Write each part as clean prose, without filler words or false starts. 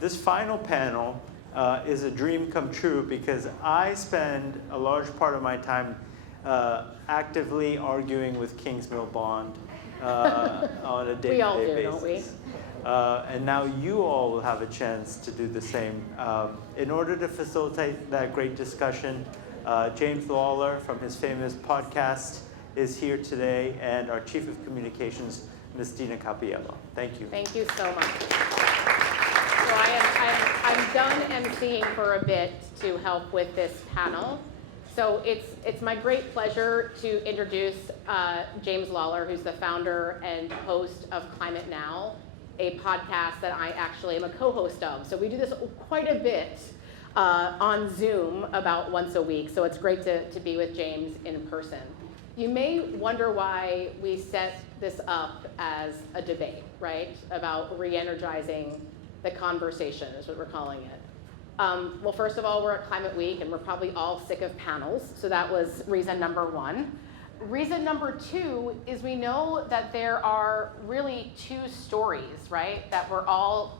this final panel is a dream come true because I spend a large part of my time actively arguing with Kingsmill Bond on a day-to-day basis. We all do, don't we? And now you all will have a chance to do the same. In order to facilitate that great discussion, James Lawler from his famous podcast is here today, and our Chief of Communications, Ms. Dina Cappiello. Thank you. Thank you so much. So I'm done emceeing for a bit to help with this panel. So it's my great pleasure to introduce James Lawler, who's the founder and host of Climate Now, a podcast that I actually am a co-host of. So we do this quite a bit on Zoom about once a week. So it's great to be with James in person. You may wonder why we set this up as a debate, right? About re-energizing the conversation is what we're calling it. Well, first of all, we're at Climate Week and we're probably all sick of panels. So that was reason number one. Reason number two is we know that there are really two stories, right? That we're all,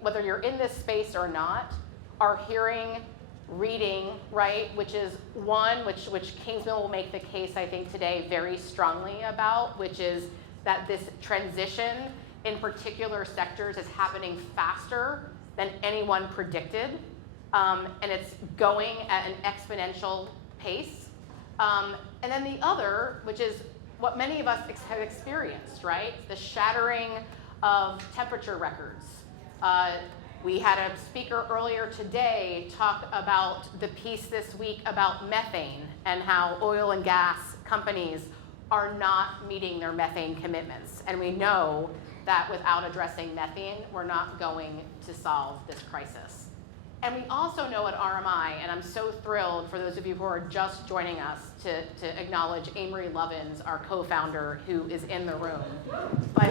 whether you're in this space or not, are hearing, reading, right? Which is one, which Kingsmill will make the case, I think, today very strongly about, which is that this transition in particular sectors is happening faster than anyone predicted. And it's going at an exponential pace. And then the other, which is what many of us have experienced, right? The shattering of temperature records. We had a speaker earlier today talk about the piece this week about methane and how oil and gas companies are not meeting their methane commitments. And we know that without addressing methane, we're not going to solve this crisis. And we also know at RMI, and I'm so thrilled for those of you who are just joining us to acknowledge Amory Lovins, our co-founder, who is in the room. But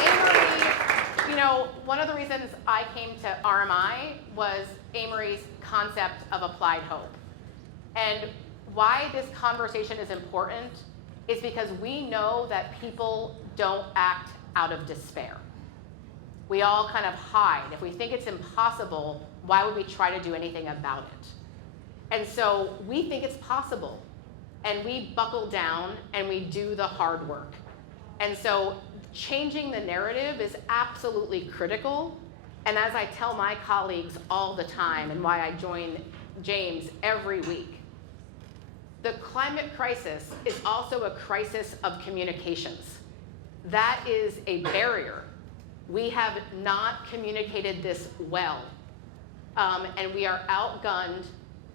Amory, you know, one of the reasons I came to RMI was Amory's concept of applied hope. And why this conversation is important is because we know that people don't act out of despair. We all kind of hide. If we think it's impossible, why would we try to do anything about it? And so we think it's possible, and we buckle down and we do the hard work. And so changing the narrative is absolutely critical. And as I tell my colleagues all the time, and why I join James every week, the climate crisis is also a crisis of communications. That is a barrier. We have not communicated this well, and we are outgunned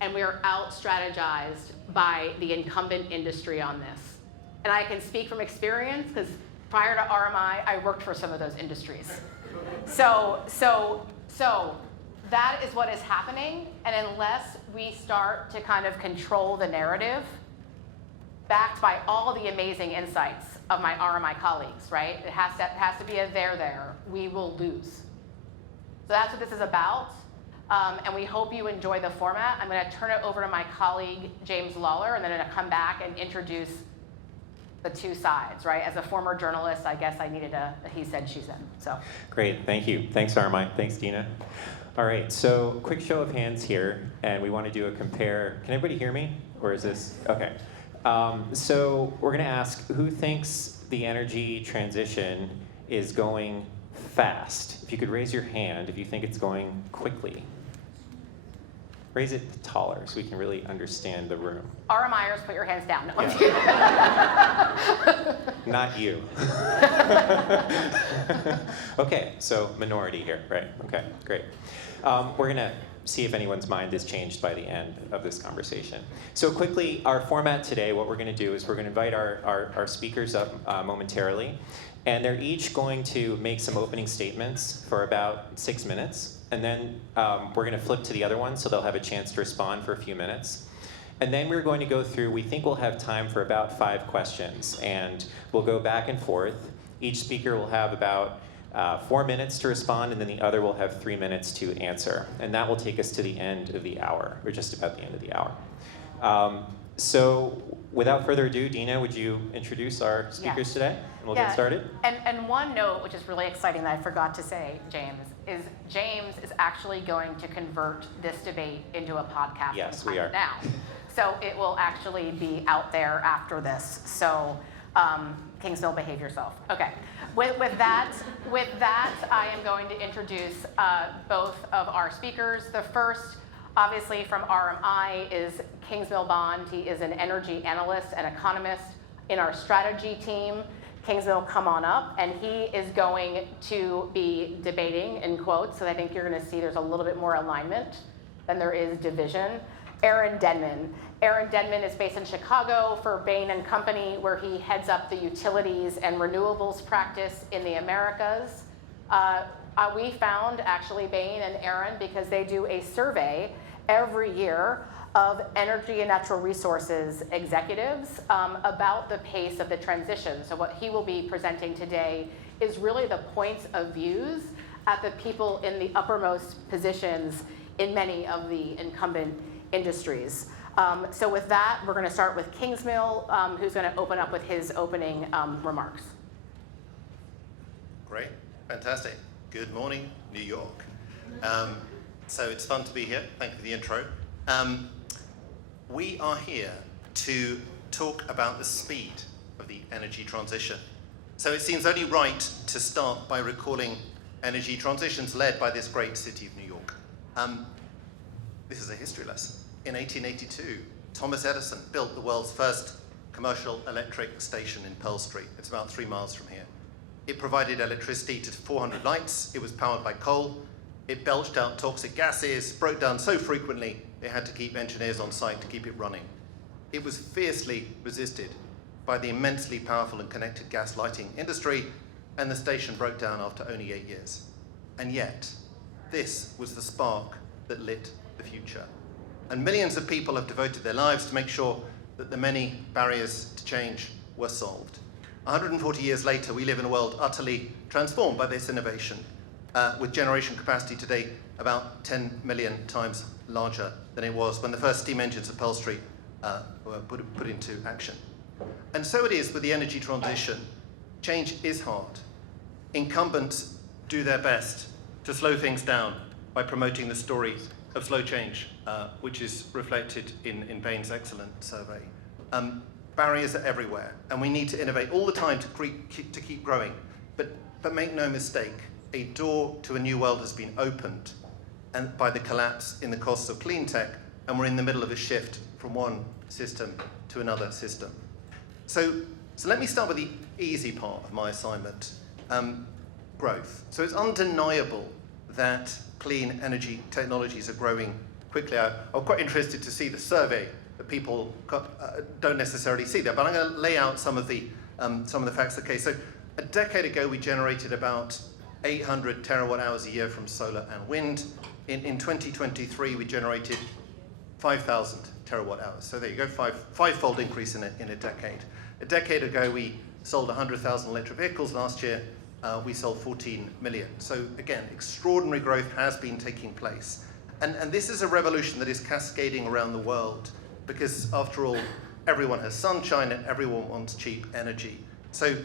and we are out-strategized by the incumbent industry on this. And I can speak from experience because prior to RMI, I worked for some of those industries. So that is what is happening, and unless we start to kind of control the narrative, backed by all the amazing insights of my RMI colleagues, right? It has to be a there, we will lose. So that's what this is about, and we hope you enjoy the format. I'm gonna turn it over to my colleague, James Lawler, and then I'm gonna come back and introduce the two sides, right? As a former journalist, I guess I needed a he said, she said, so. Great, thank you. Thanks, RMI. Thanks, Dina. All right, so quick show of hands here, and we want to do a compare. Can everybody hear me, or is this, okay. So we're going to ask who thinks the energy transition is going fast. If you could raise your hand if you think it's going quickly. Raise it taller so we can really understand the room. RMIers, put your hands down. No, yeah. Not you. Okay, so minority here, right? Okay, great. We're going to see if anyone's mind is changed by the end of this conversation. So quickly, our format today, what we're going to do is we're going to invite our speakers up momentarily, and they're each going to make some opening statements for about 6 minutes, and then we're going to flip to the other one so they'll have a chance to respond for a few minutes. And then we're going to go through, we think we'll have time for about 5 questions, and we'll go back and forth. Each speaker will have about 4 minutes to respond, and then the other will have 3 minutes to answer. And that will take us to the end of the hour, or just about the end of the hour. So without further ado, Dina, would you introduce our speakers Yes. today? And we'll Yeah, get started. And one note, which is really exciting that I forgot to say, James is actually going to convert this debate into a podcast. Yes, we sometime are. now. So it will actually be out there after this. So Kingsmill, behave yourself. Okay. With that, I am going to introduce both of our speakers. The first, obviously from RMI, is Kingsmill Bond. He is an energy analyst and economist in our strategy team. Kingsmill, come on up, and he is going to be debating, in quotes, so I think you're gonna see there's a little bit more alignment than there is division. Aaron Denman. Aaron Denman is based in Chicago for Bain & Company, where he heads up the utilities and renewables practice in the Americas. We found, actually, Bain and Aaron because they do a survey every year of energy and natural resources executives about the pace of the transition. So what he will be presenting today is really the points of views at the people in the uppermost positions in many of the incumbent industries. So with that, we're going to start with Kingsmill, who's going to open up with his opening remarks. Great, fantastic. Good morning, New York. So it's fun to be here. Thank you for the intro. We are here to talk about the speed of the energy transition. So it seems only right to start by recalling energy transitions led by this great city of New York. This is a history lesson. In 1882, Thomas Edison built the world's first commercial electric station in Pearl Street. It's about 3 miles from here. It provided electricity to 400 lights. It was powered by coal. It belched out toxic gases, broke down so frequently they had to keep engineers on site to keep it running. It was fiercely resisted by the immensely powerful and connected gas lighting industry, and the station broke down after only 8 years. And yet, this was the spark that lit the future. And millions of people have devoted their lives to make sure that the many barriers to change were solved. 140 years later, we live in a world utterly transformed by this innovation, with generation capacity today about 10 million times larger than it was when the first steam engines at Pearl Street were put into action. And so it is with the energy transition. Change is hard. Incumbents do their best to slow things down by promoting the story of slow change, which is reflected in Bain's excellent survey. Barriers are everywhere, and we need to innovate all the time to keep growing. But make no mistake, a door to a new world has been opened and by the collapse in the costs of clean tech, and we're in the middle of a shift from one system to another system. So let me start with the easy part of my assignment, growth. So it's undeniable that clean energy technologies are growing quickly. I'm quite interested to see the survey that people don't necessarily see there, but I'm going to lay out some of the facts. Okay, so a decade ago we generated about 800 terawatt hours a year from solar and wind. In 2023 we generated 5,000 terawatt hours. So there you go, five-fold increase in a decade. A decade ago we sold 100,000 electric vehicles. Last year we sold 14 million. So again, extraordinary growth has been taking place. And this is a revolution that is cascading around the world because, after all, everyone has sunshine and everyone wants cheap energy. So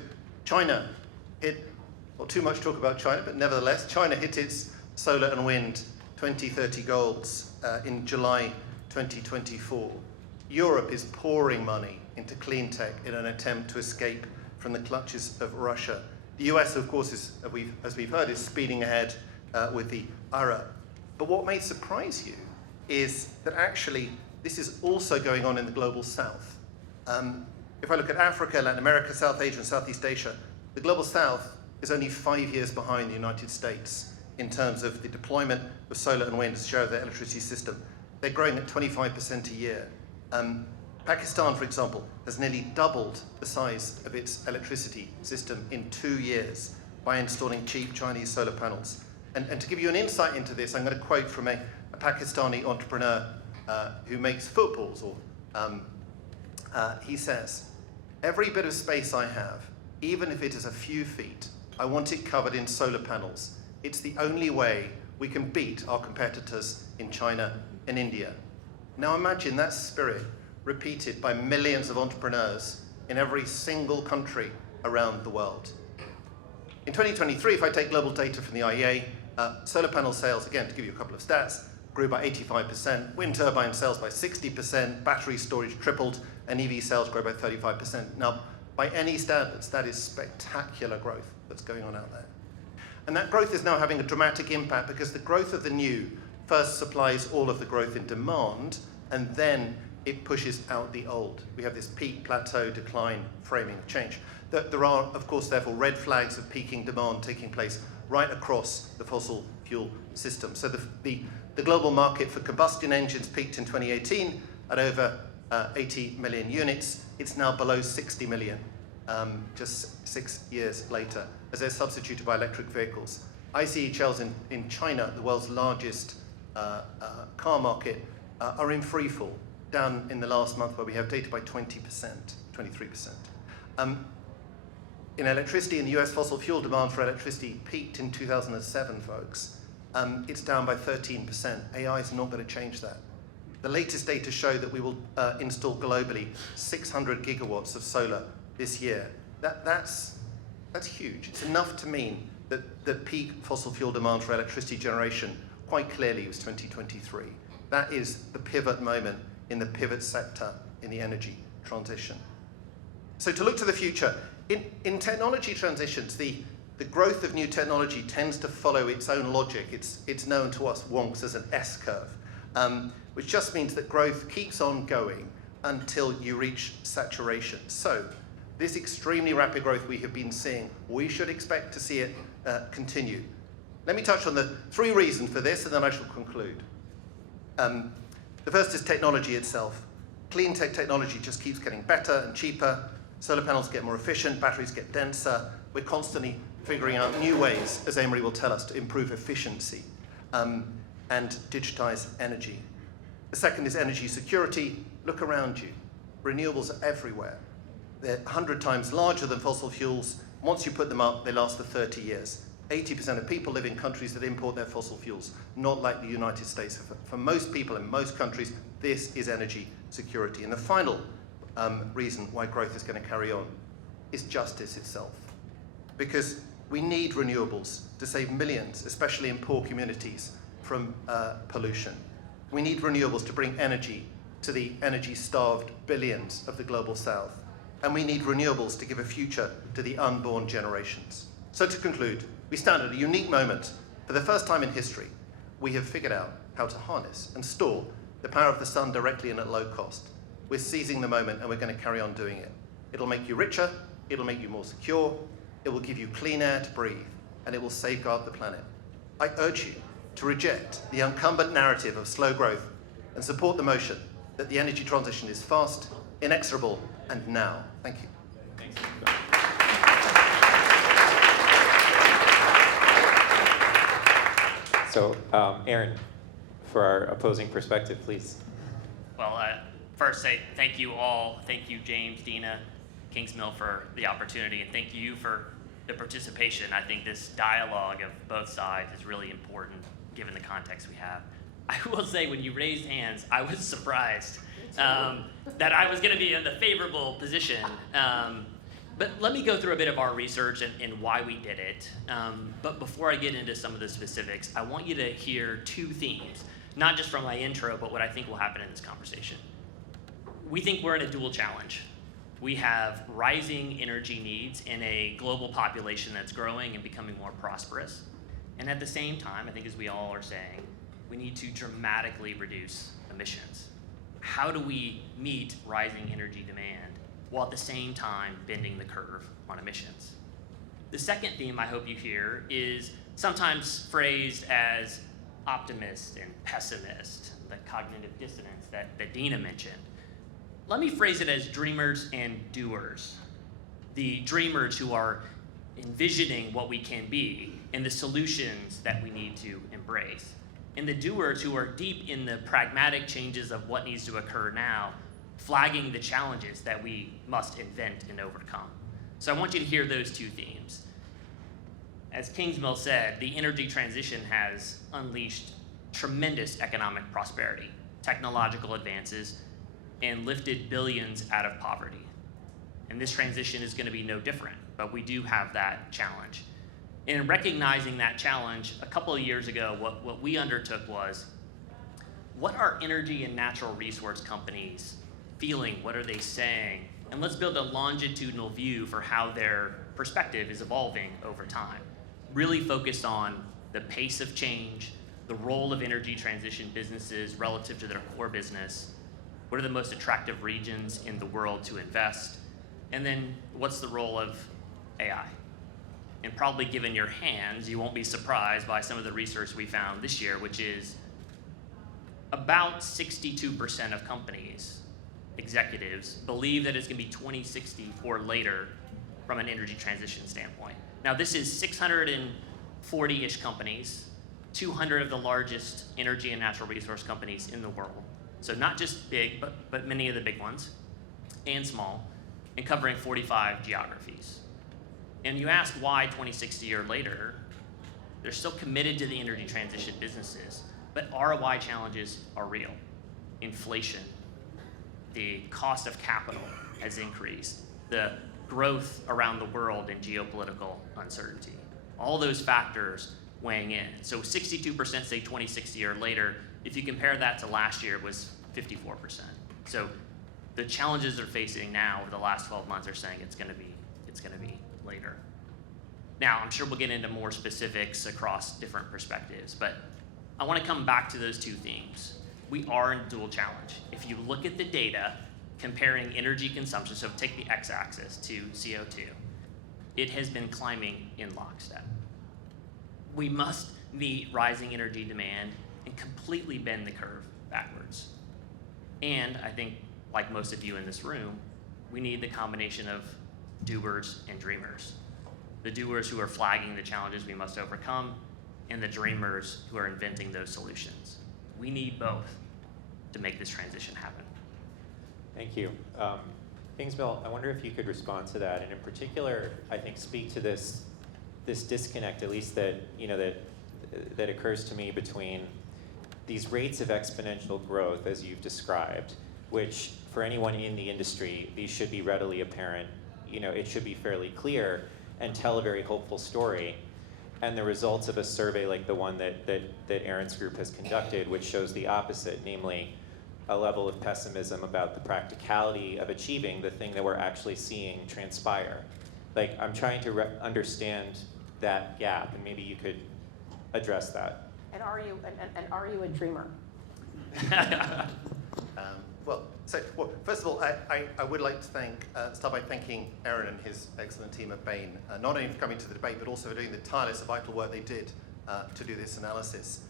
China hit, well, too much talk about China, but nevertheless, China hit its solar and wind 2030 goals in July 2024. Europe is pouring money into clean tech in an attempt to escape from the clutches of Russia. The US, of course, as we've heard, is speeding ahead with the IRA. But what may surprise you is that actually this is also going on in the global south. If I look at Africa, Latin America, South Asia, and Southeast Asia, the global south is only 5 years behind the United States in terms of the deployment of solar and wind as a share of their electricity system. They're growing at 25% a year. Pakistan, for example, has nearly doubled the size of its electricity system in 2 years by installing cheap Chinese solar panels. And to give you an insight into this, I'm going to quote from a Pakistani entrepreneur who makes footballs. He says, "Every bit of space I have, even if it is a few feet, I want it covered in solar panels. It's the only way we can beat our competitors in China and India." Now imagine that spirit repeated by millions of entrepreneurs in every single country around the world. In 2023, if I take global data from the IEA, solar panel sales, again, to give you a couple of stats, grew by 85%, wind turbine sales by 60%, battery storage tripled, and EV sales grew by 35%. Now, by any standards, that is spectacular growth that's going on out there. And that growth is now having a dramatic impact because the growth of the new first supplies all of the growth in demand, and then it pushes out the old. We have this peak, plateau, decline, framing of change. There are, of course, therefore, red flags of peaking demand taking place right across the fossil fuel system. So the global market for combustion engines peaked in 2018 at over 80 million units. It's now below 60 million, just 6 years later, as they're substituted by electric vehicles. ICE shells in China, the world's largest car market, are in free fall, down in the last month where we have data by 20%, 23%. In electricity, in the US, fossil fuel demand for electricity peaked in 2007, folks. It's down by 13%. AI is not going to change that. The latest data show that we will install globally 600 gigawatts of solar this year. That's huge. It's enough to mean that the peak fossil fuel demand for electricity generation quite clearly was 2023. That is the pivot moment in the pivot sector in the energy transition. So to look to the future, in technology transitions, the growth of new technology tends to follow its own logic. It's known to us wonks as an S-curve, which just means that growth keeps on going until you reach saturation. So this extremely rapid growth we have been seeing, we should expect to see it continue. Let me touch on the 3 reasons for this, and then I shall conclude. The first is technology itself. Clean tech technology just keeps getting better and cheaper. Solar panels get more efficient, batteries get denser. We're constantly figuring out new ways, as Amory will tell us, to improve efficiency and digitize energy. The second is energy security. Look around you. Renewables are everywhere. They're 100 times larger than fossil fuels. Once you put them up, they last for 30 years. 80% of people live in countries that import their fossil fuels, not like the United States. For most people in most countries, this is energy security. And the final reason why growth is going to carry on is justice itself. Because we need renewables to save millions, especially in poor communities, from pollution. We need renewables to bring energy to the energy-starved billions of the global south. And we need renewables to give a future to the unborn generations. So to conclude, we stand at a unique moment. For the first time in history, we have figured out how to harness and store the power of the sun directly and at low cost. We're seizing the moment, and we're going to carry on doing it. It'll make you richer, it'll make you more secure, it will give you clean air to breathe, and it will safeguard the planet. I urge you to reject the incumbent narrative of slow growth and support the motion that the energy transition is fast, inexorable, and now. Thank you. Thanks. So, Aaron, for our opposing perspective, please. Well, first say thank you all. Thank you, James, Dina, Kingsmill, for the opportunity, and thank you for the participation. I think this dialogue of both sides is really important given the context we have. I will say, when you raised hands, I was surprised that I was going to be in the favorable position. But let me go through a bit of our research and why we did it. But before I get into some of the specifics, I want you to hear 2 themes, not just from my intro, but what I think will happen in this conversation. We think we're in a dual challenge. We have rising energy needs in a global population that's growing and becoming more prosperous. And at the same time, I think, as we all are saying, we need to dramatically reduce emissions. How do we meet rising energy demand while at the same time bending the curve on emissions? The second theme I hope you hear is sometimes phrased as optimist and pessimist, the cognitive dissonance that Dina mentioned. Let me phrase it as dreamers and doers. The dreamers who are envisioning what we can be and the solutions that we need to embrace. And the doers who are deep in the pragmatic changes of what needs to occur now, flagging the challenges that we must invent and overcome. So I want you to hear those 2 themes. As Kingsmill said, the energy transition has unleashed tremendous economic prosperity, technological advances, and lifted billions out of poverty. And this transition is going to be no different, but we do have that challenge. And in recognizing that challenge, a couple of years ago, what we undertook was, what are energy and natural resource companies feeling? What are they saying? And let's build a longitudinal view for how their perspective is evolving over time. Really focused on the pace of change, the role of energy transition businesses relative to their core business, what are the most attractive regions in the world to invest, and then what's the role of AI? And probably given your hands, you won't be surprised by some of the research we found this year, which is about 62% of companies, executives, believe that it's going to be 2060 or later from an energy transition standpoint. Now, this is 640-ish companies, 200 of the largest energy and natural resource companies in the world. So not just big, but many of the big ones, and small, and covering 45 geographies. And you ask why 2060 or later, they're still committed to the energy transition businesses, but ROI challenges are real. Inflation, the cost of capital has increased, the growth around the world and geopolitical uncertainty. All those factors weighing in. So 62% say 2060 or later. If you compare that to last year, it was 54%. So the challenges they're facing now over the last 12 months are saying it's going to be later. Now, I'm sure we'll get into more specifics across different perspectives, but I want to come back to those two themes. We are in dual challenge. If you look at the data comparing energy consumption, so take the x-axis to CO2, it has been climbing in lockstep. We must meet rising energy demand and completely bend the curve backwards. And I think, like most of you in this room, we need the combination of doers and dreamers. The doers who are flagging the challenges we must overcome, and the dreamers who are inventing those solutions. We need both to make this transition happen. Thank you. Kingsmill, I wonder if you could respond to that, and in particular, I think speak to this disconnect, at least that occurs to me between these rates of exponential growth, as you've described, which for anyone in the industry, these should be readily apparent. It should be fairly clear and tell a very hopeful story. And the results of a survey like the one that Aaron's group has conducted, which shows the opposite, namely a level of pessimism about the practicality of achieving the thing that we're actually seeing transpire. Like, I'm trying to understand that gap, and maybe you could address that. And are you a dreamer? First of all, I would like to start by thanking Aaron and his excellent team at Bain, not only for coming to the debate, but also for doing the tireless and vital work they did to do this analysis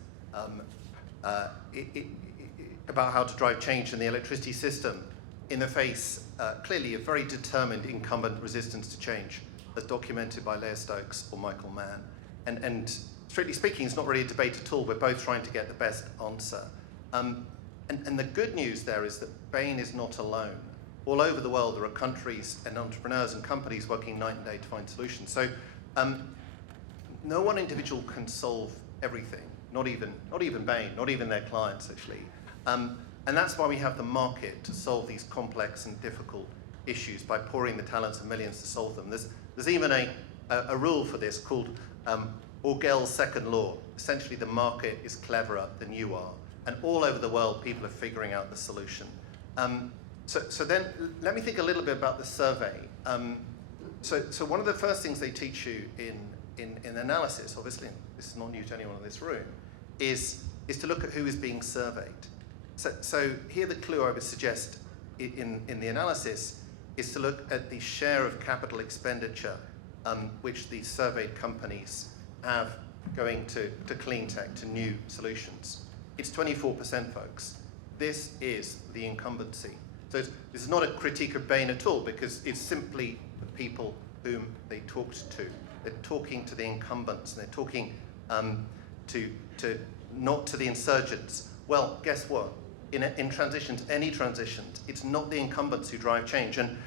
about how to drive change in the electricity system in the face, clearly, of very determined incumbent resistance to change, as documented by Leah Stokes or Michael Mann. And strictly speaking, it's not really a debate at all. We're both trying to get the best answer. And the good news there is that Bain is not alone. All over the world, there are countries and entrepreneurs and companies working night and day to find solutions. So no one individual can solve everything, not even Bain, not even their clients, actually. And that's why we have the market to solve these complex and difficult issues by pouring the talents of millions to solve them. There's even a rule for this called Orgel's second law. Essentially, the market is cleverer than you are. And all over the world, people are figuring out the solution. So then, let me think a little bit about the survey. So one of the first things they teach you in analysis, obviously this is not new to anyone in this room, is to look at who is being surveyed. So here the clue I would suggest in the analysis is to look at the share of capital expenditure which these surveyed companies have going to clean tech, to new solutions. It's 24%, folks. This is the incumbency. So this is not a critique of Bain at all, because it's simply the people whom they talked to. They're talking to the incumbents, and they're talking to not to the insurgents. Well, guess what? In transitions, any transitions, it's not the incumbents who drive change. And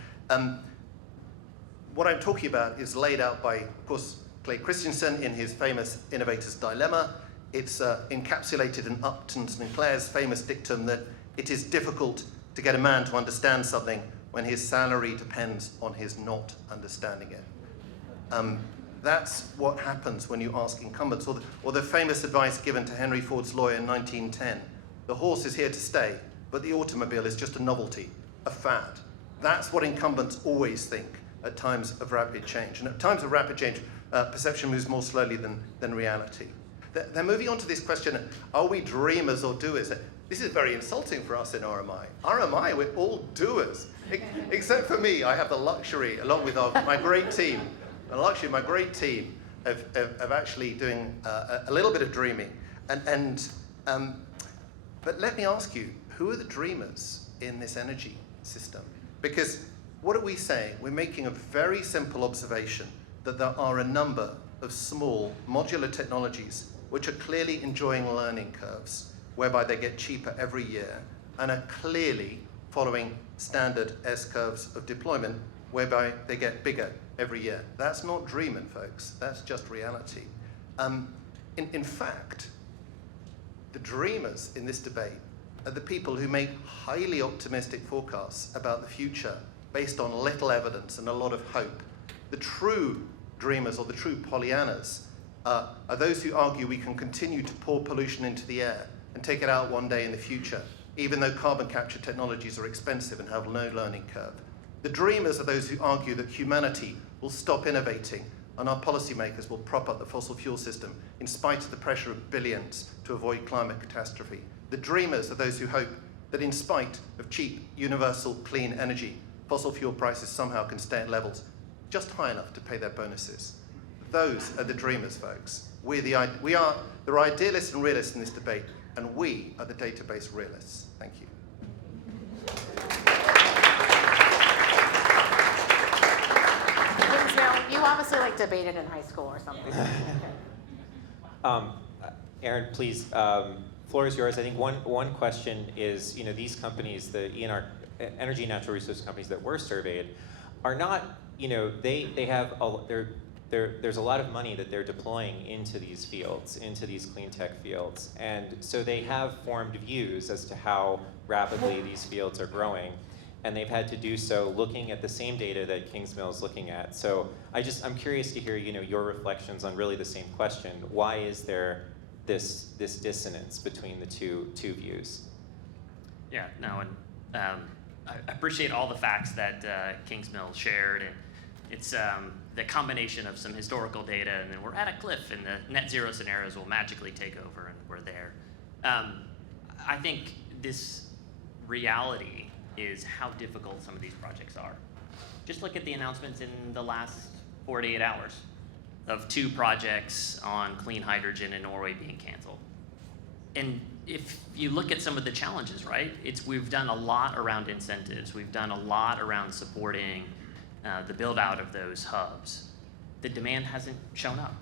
what I'm talking about is laid out by, of course, Clay Christensen in his famous Innovator's Dilemma. It's encapsulated in Upton Sinclair's famous dictum that it is difficult to get a man to understand something when his salary depends on his not understanding it. That's what happens when you ask incumbents, or the famous advice given to Henry Ford's lawyer in 1910. The horse is here to stay, but the automobile is just a novelty, a fad. That's what incumbents always think at times of rapid change. And at times of rapid change, perception moves more slowly than reality. They're moving on to this question, are we dreamers or doers? This is very insulting for us in RMI. RMI, we're all doers. Except for me, I have the luxury, along with my great team, of actually doing a little bit of dreaming. But let me ask you, who are the dreamers in this energy system? Because what are we saying? We're making a very simple observation that there are a number of small modular technologies which are clearly enjoying learning curves, whereby they get cheaper every year, and are clearly following standard S-curves of deployment, whereby they get bigger every year. That's not dreaming, folks. That's just reality. In fact, the dreamers in this debate are the people who make highly optimistic forecasts about the future based on little evidence and a lot of hope. The true dreamers, or the true Pollyannas, are those who argue we can continue to pour pollution into the air and take it out one day in the future, even though carbon capture technologies are expensive and have no learning curve. The dreamers are those who argue that humanity will stop innovating and our policymakers will prop up the fossil fuel system in spite of the pressure of billions to avoid climate catastrophe. The dreamers are those who hope that in spite of cheap, universal, clean energy, fossil fuel prices somehow can stay at levels just high enough to pay their bonuses. Those are the dreamers, folks. There are idealists and realists in this debate, and we are the database realists. Thank you. Kingsmill, you obviously debated in high school or something. Aaron, please, floor is yours. I think one question is, these companies, the energy and natural resource companies that were surveyed, are not, they have there's a lot of money that they're deploying into these fields, into these clean tech fields. And so they have formed views as to how rapidly these fields are growing. And they've had to do so looking at the same data that Kingsmill is looking at. So I'm curious to hear, your reflections on really the same question. Why is there this dissonance between the two views? Yeah, no, and I appreciate all the facts that Kingsmill shared, and it's the combination of some historical data, and then we're at a cliff, and the net zero scenarios will magically take over, and we're there. I think this reality is how difficult some of these projects are. Just look at the announcements in the last 48 hours of 2 projects on clean hydrogen in Norway being canceled. And if you look at some of the challenges, right, we've done a lot around incentives. We've done a lot around supporting the build out of those hubs. The demand hasn't shown up.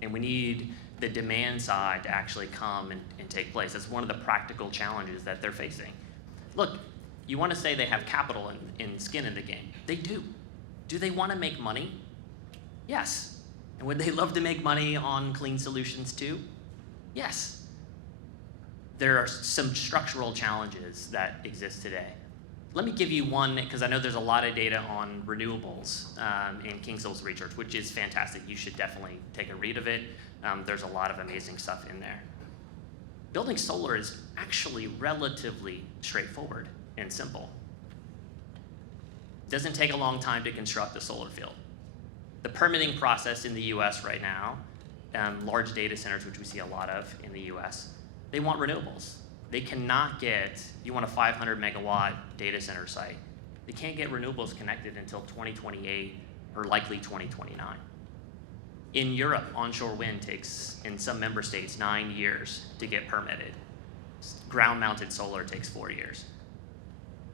And we need the demand side to actually come and take place. That's one of the practical challenges that they're facing. Look, you want to say they have capital and skin in the game. They do. Do they want to make money? Yes. And would they love to make money on clean solutions too? Yes. There are some structural challenges that exist today. Let me give you one, because I know there's a lot of data on renewables in Kingsmill's research, which is fantastic. You should definitely take a read of it. There's a lot of amazing stuff in there. Building solar is actually relatively straightforward and simple. It doesn't take a long time to construct a solar field. The permitting process in the US right now, large data centers, which we see a lot of in the US, they want renewables. They cannot get, you want a 500 megawatt data center site, they can't get renewables connected until 2028 or likely 2029. In Europe, onshore wind takes, in some member states, 9 years to get permitted. Ground-mounted solar takes 4 years.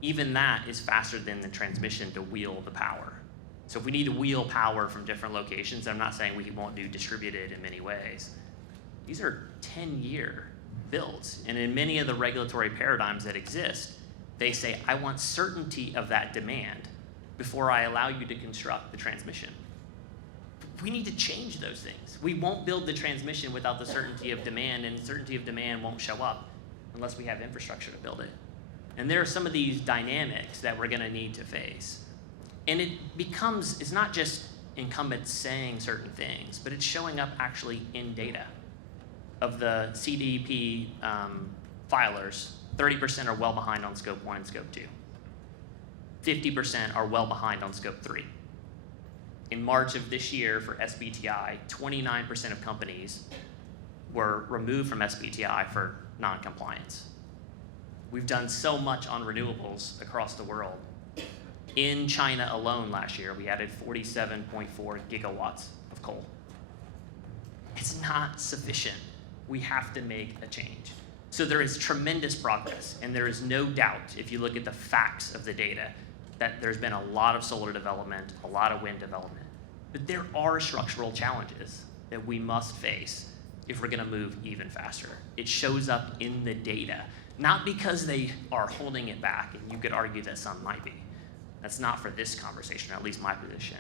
Even that is faster than the transmission to wheel the power. So if we need to wheel power from different locations, I'm not saying we won't do distributed in many ways. These are 10-year builds. And in many of the regulatory paradigms that exist, they say, I want certainty of that demand before I allow you to construct the transmission. We need to change those things. We won't build the transmission without the certainty of demand, and certainty of demand won't show up unless we have infrastructure to build it. And there are some of these dynamics that we're going to need to face. And it's not just incumbents saying certain things, but it's showing up actually in data. Of the CDP filers, 30% are well behind on scope 1 and scope 2. 50% are well behind on scope 3. In March of this year for SBTI, 29% of companies were removed from SBTI for non-compliance. We've done so much on renewables across the world. In China alone last year, we added 47.4 gigawatts of coal. It's not sufficient. We have to make a change. So there is tremendous progress, and there is no doubt, if you look at the facts of the data, that there's been a lot of solar development, a lot of wind development. But there are structural challenges that we must face if we're gonna move even faster. It shows up in the data, not because they are holding it back, and you could argue that some might be. That's not for this conversation, or at least my position.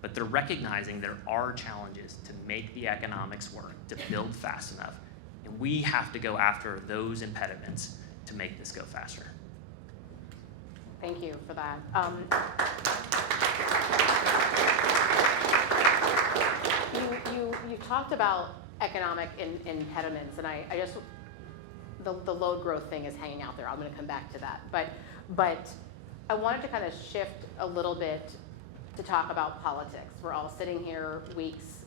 But they're recognizing there are challenges to make the economics work, to build fast enough. And we have to go after those impediments to make this go faster. Thank you for that. You talked about economic impediments, and I just, the load growth thing is hanging out there. I'm going to come back to that. But I wanted to kind of shift a little bit to talk about politics. We're all sitting here weeks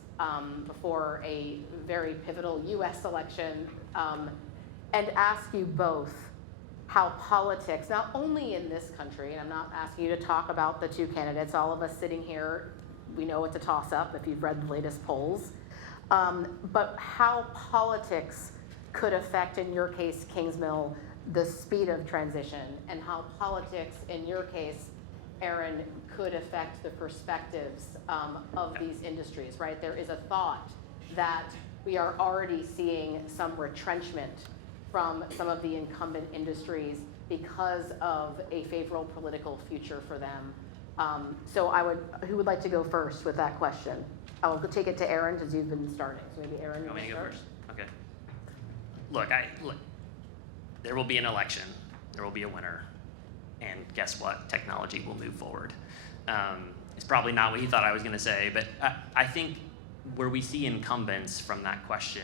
before a very pivotal US election, and ask you both how politics, not only in this country, and I'm not asking you to talk about the two candidates, all of us sitting here, we know it's a toss-up if you've read the latest polls, but how politics could affect, in your case, Kingsmill, the speed of transition, and how politics, in your case, Aaron, could affect the perspectives of these industries, right? There is a thought that we are already seeing some retrenchment from some of the incumbent industries because of a favorable political future for them. So who would like to go first with that question? I'll take it to Aaron because you've been starting. So maybe Aaron, You want me to go start? first? Okay. Look, there will be an election. There will be a winner. And guess what? Technology will move forward. It's probably not what he thought I was going to say, but I think where we see incumbents from that question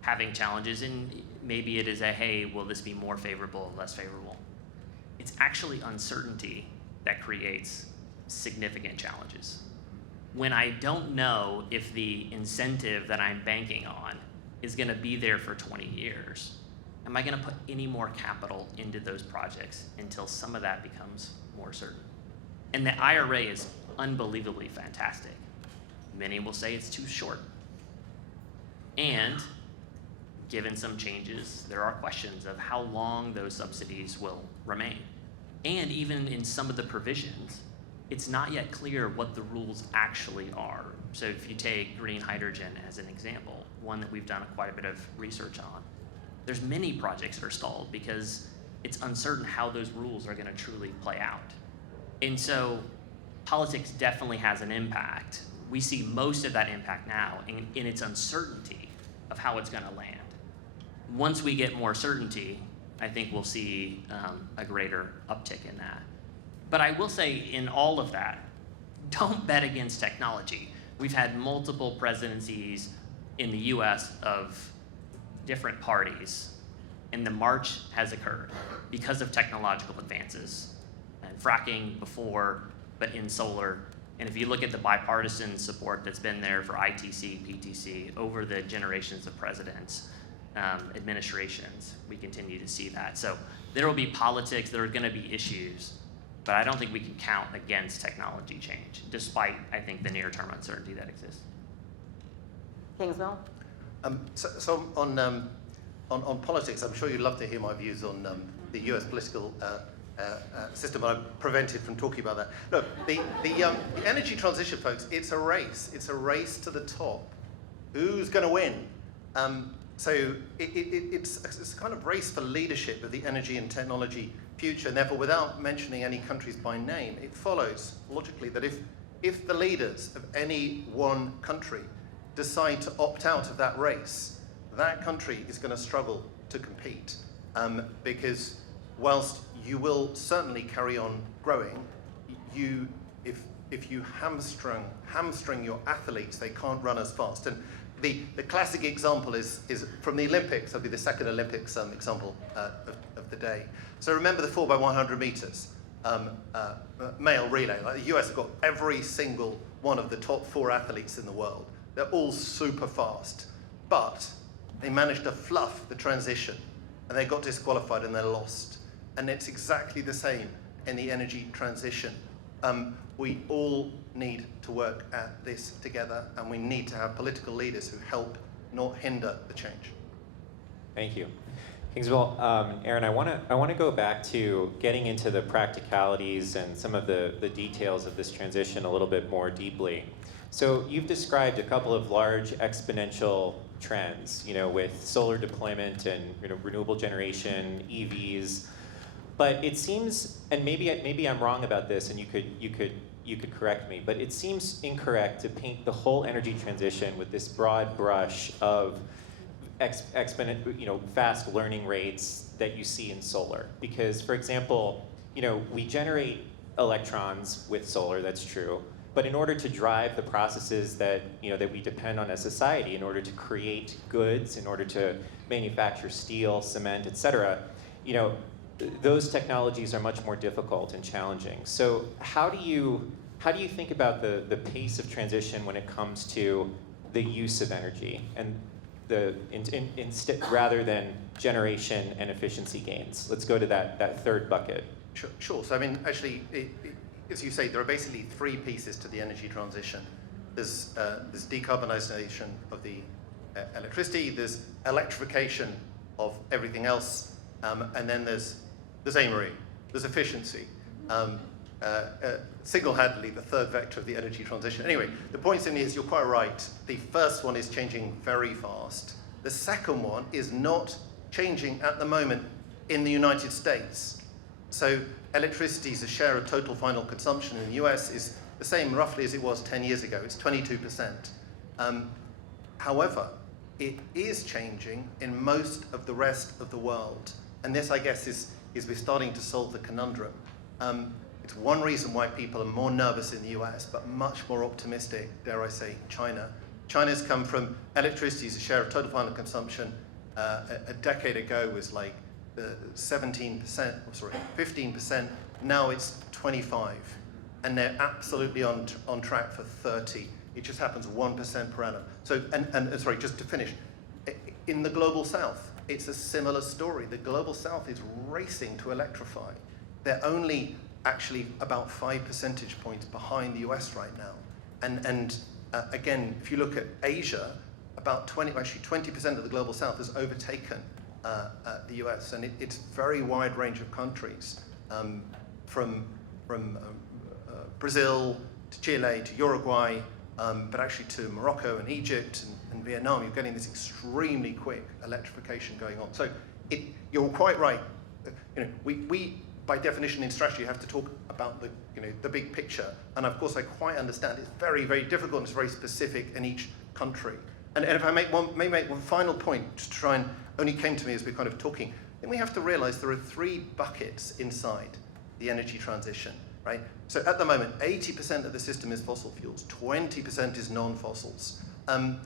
having challenges, and maybe it is hey, will this be more favorable, less favorable? It's actually uncertainty that creates significant challenges. When I don't know if the incentive that I'm banking on is going to be there for 20 years, am I going to put any more capital into those projects until some of that becomes more certain? And the IRA is unbelievably fantastic. Many will say it's too short. And given some changes, there are questions of how long those subsidies will remain. And even in some of the provisions, it's not yet clear what the rules actually are. So if you take green hydrogen as an example, one that we've done quite a bit of research on, there's many projects that are stalled because it's uncertain how those rules are going to truly play out. And so politics definitely has an impact. We see most of that impact now in its uncertainty of how it's going to land. Once we get more certainty, I think we'll see a greater uptick in that. But I will say in all of that, don't bet against technology. We've had multiple presidencies in the US of different parties, and the march has occurred because of technological advances. And fracking before, but in solar. And if you look at the bipartisan support that's been there for ITC, PTC, over the generations of presidents, administrations, we continue to see that. So there will be politics, there are going to be issues, but I don't think we can count against technology change, despite, I think, the near-term uncertainty that exists. Kingsmill? So on politics, I'm sure you'd love to hear my views on the US political system. I'm prevented from talking about that. Look, the energy transition, folks, it's a race. It's a race to the top. Who's going to win? So it's a kind of race for leadership of the energy and technology future, and therefore, without mentioning any countries by name, it follows logically that if the leaders of any one country decide to opt out of that race, that country is going to struggle to compete because whilst you will certainly carry on growing, if you hamstring your athletes, they can't run as fast. And the classic example is from the Olympics. That'll be the second Olympics example of the day. So remember the 4x100 meters male relay. Like the US have got every single one of the top 4 athletes in the world. They're all super fast, but they managed to fluff the transition, and they got disqualified and they're lost. And it's exactly the same in the energy transition. We all need to work at this together, and we need to have political leaders who help, not hinder, the change. Thank you. Kingsmill, Aaron, I want to go back to getting into the practicalities and some of the details of this transition a little bit more deeply. So you've described a couple of large exponential trends, with solar deployment and renewable generation, EVs. But it seems, and maybe I'm wrong about this, and you could correct me, but it seems incorrect to paint the whole energy transition with this broad brush of fast learning rates that you see in solar. Because, for example, we generate electrons with solar, that's true, but in order to drive the processes that we depend on as society, in order to create goods, in order to manufacture steel, cement, et cetera, those technologies are much more difficult and challenging. So how do you think about the pace of transition when it comes to the use of energy and rather than generation and efficiency gains? Let's go to that third bucket. Sure. So I mean, actually, as you say, there are basically 3 pieces to the energy transition. There's decarbonization of the electricity. There's electrification of everything else, and then there's AMRE, there's efficiency. Single-handedly, the third vector of the energy transition. Anyway, the point simply is you're quite right. The first one is changing very fast. The second one is not changing at the moment in the United States. So electricity as a share of total final consumption in the US is the same roughly as it was 10 years ago. It's 22%. However, it is changing in most of the rest of the world. And this, I guess, is we're starting to solve the conundrum. It's one reason why people are more nervous in the US, but much more optimistic, dare I say, China. China's come from electricity as a share of total final consumption a decade ago was like 15%. Now it's 25%. And they're absolutely on track for 30%. It just happens 1% per annum. So, and sorry, just to finish, in the global south, it's a similar story. The global south is racing to electrify. They're only actually about 5 percentage points behind the US right now. And again, if you look at Asia, about 20% of the global south has overtaken the US. And it's a very wide range of countries, from Brazil to Chile to Uruguay, but actually to Morocco and Egypt and Vietnam. You're getting this extremely quick electrification going on. So you're quite right. We by definition in strategy have to talk about the big picture. And of course I quite understand it's very, very difficult and it's very specific in each country. And if I make one final point, just to try and only came to me as we're kind of talking, then we have to realize there are 3 buckets inside the energy transition, right? So at the moment, 80% of the system is fossil fuels, 20% is non-fossils. And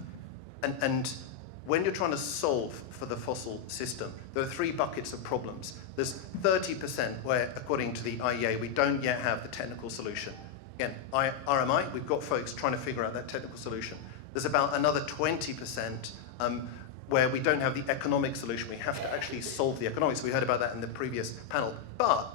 when you're trying to solve for the fossil system, there are 3 buckets of problems. There's 30% where, according to the IEA, we don't yet have the technical solution. Again, RMI, we've got folks trying to figure out that technical solution. There's about another 20% where we don't have the economic solution. We have to actually solve the economics. We heard about that in the previous panel. But,